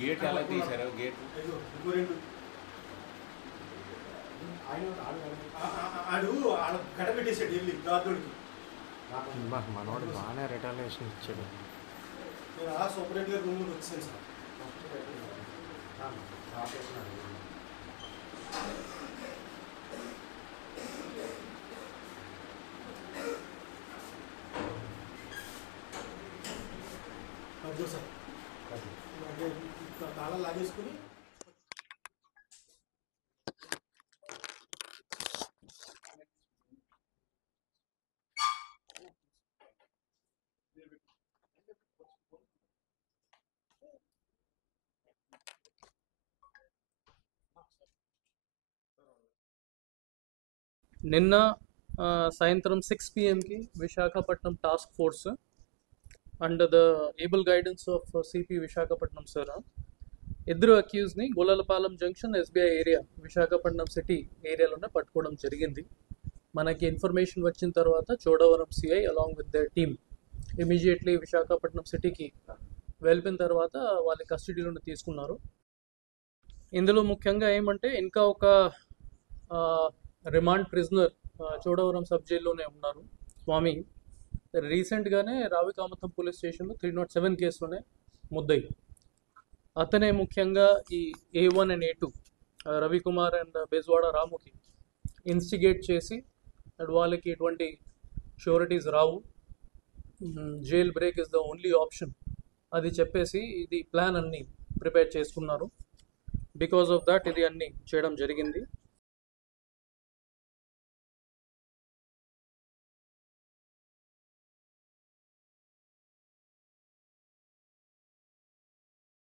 Gate ఎలా తీశారు? Gate ఆడు గడ పెట్టేసాడు వెళ్ళి గార్డులకి. మనోడు బాగానే రిటర్నేషన్ ఇచ్చాడు. నేను ఆ సూపరింట్ గారి రూమ్లోకి వచ్చాను సార్. అదో సార్ తాళం లాగేసుకుని నిన్న సాయంత్రం 6 PM Visakhapatnam task force under the able guidance of CP Visakhapatnam sir ఇద్దరు అక్యూజ్ని Golalapalem junction SBI area Visakhapatnam city ఏరియాలోనే పట్టుకోవడం జరిగింది. మనకి ఇన్ఫర్మేషన్ వచ్చిన తర్వాత Chodavaram CI along with the team immediately Visakhapatnam సిటీకి వెళ్ళిన తర్వాత వాళ్ళ కస్టడీలోనే తీసుకున్నారు. ఇందులో ముఖ్యంగా ఏమంటే ఇంకా ఒక రిమాండ్ ప్రిజనర్ చోడవరం సబ్ జైల్లోనే ఉన్నారు స్వామి. రీసెంట్గానే రావికామతం పోలీస్ స్టేషన్లో 307 కేసులోనే ముద్దయి. అతనే ముఖ్యంగా ఈ A1 and A2 Ravikumar and Bejwada రాముకి ఇన్స్టిగేట్ చేసి వాళ్ళకి ఎటువంటి షూరిటీస్ రావు, jail break is the only option అది చెప్పేసి ఇది ప్లాన్ అన్నీ ప్రిపేర్ చేసుకున్నారు. బికాస్ ఆఫ్ దాట్ ఇది అన్నీ చేయడం జరిగింది.